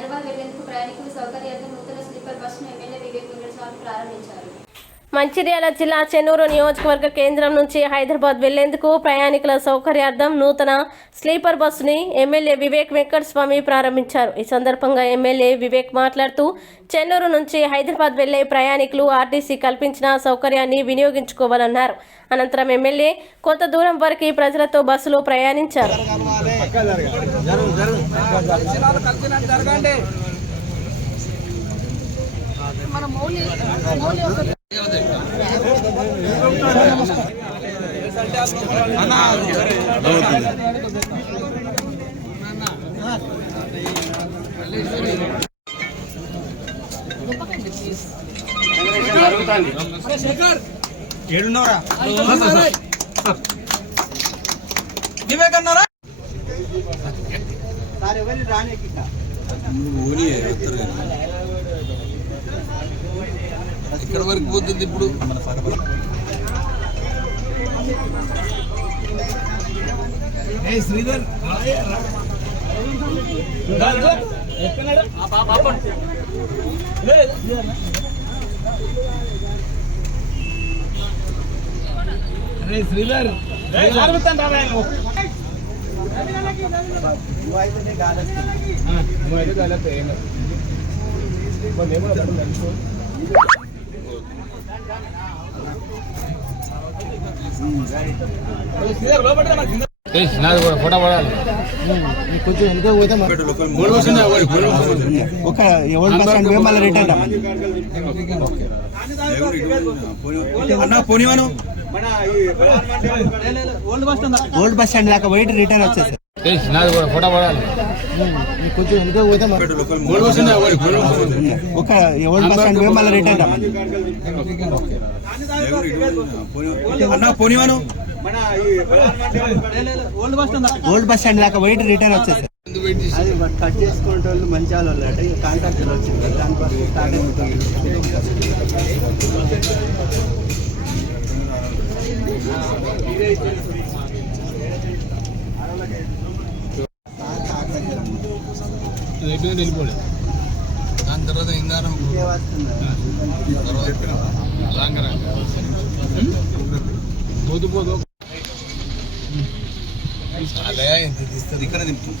హైదరాబాద్ వెళ్లేందుకు ప్రయాణికుల సౌకర్యార్థం నూతన స్లీపర్ బస్సును ఎమ్మెల్యే వివేక్ వెంకటస్వామి ప్రారంభించారు. మంచిర్యాల జిల్లా చెన్నూరు నియోజకవర్గ కేంద్రం నుంచి హైదరాబాద్ వెళ్లేందుకు ప్రయాణికుల సౌకర్యార్థం నూతన స్లీపర్ బస్సుని ఎమ్మెల్యే వివేక్ వెంకటస్వామి ప్రారంభించారు. ఈ సందర్భంగా ఎమ్మెల్యే వివేక్ మాట్లాడుతూ చెన్నూరు నుంచి హైదరాబాద్ వెళ్లే ప్రయాణికులు ఆర్టీసీ కల్పించిన సౌకర్యాన్ని వినియోగించుకోవాలన్నారు. అనంతరం ఎమ్మెల్యే కొంత దూరం వరకు ప్రజలతో బస్సులో ప్రయాణించారు. ఇక్కడ వరకు పోతుంది ఇప్పుడు. శ్రీధర్ శ్రీధర్ ఫోటో పడాలి. కొంచెం వెనుక పోతే ఒక ఎవరు మళ్ళీ రిటర్న్ అన్న పోనివాను ఓల్డ్ బస్ స్టాండ్ దాకా పోయి రిటర్న్ వచ్చేసి ఫోటో పడాలి. కొంచెం వెనుక పోతే ఒక ఎవరు బస్ స్టాండ్ పోయి మళ్ళీ రిటర్న్ అన్న పోనివాను ఓల్డ్ బస్ స్టాండ్ దాకా పోయి రిటర్న్ వచ్చేసి అది కట్ చేసుకునే వాళ్ళు మంచి వాళ్ళు అంటే కాంటాక్ట్ వచ్చింది దానికోసం స్టార్ట్ వెళ్ళిపోలేదు. దాని తర్వాత ఇందారం పోతూ పోతూ అదే ఎంత తీస్తుంది ఇక్కడ దింపుతుంది.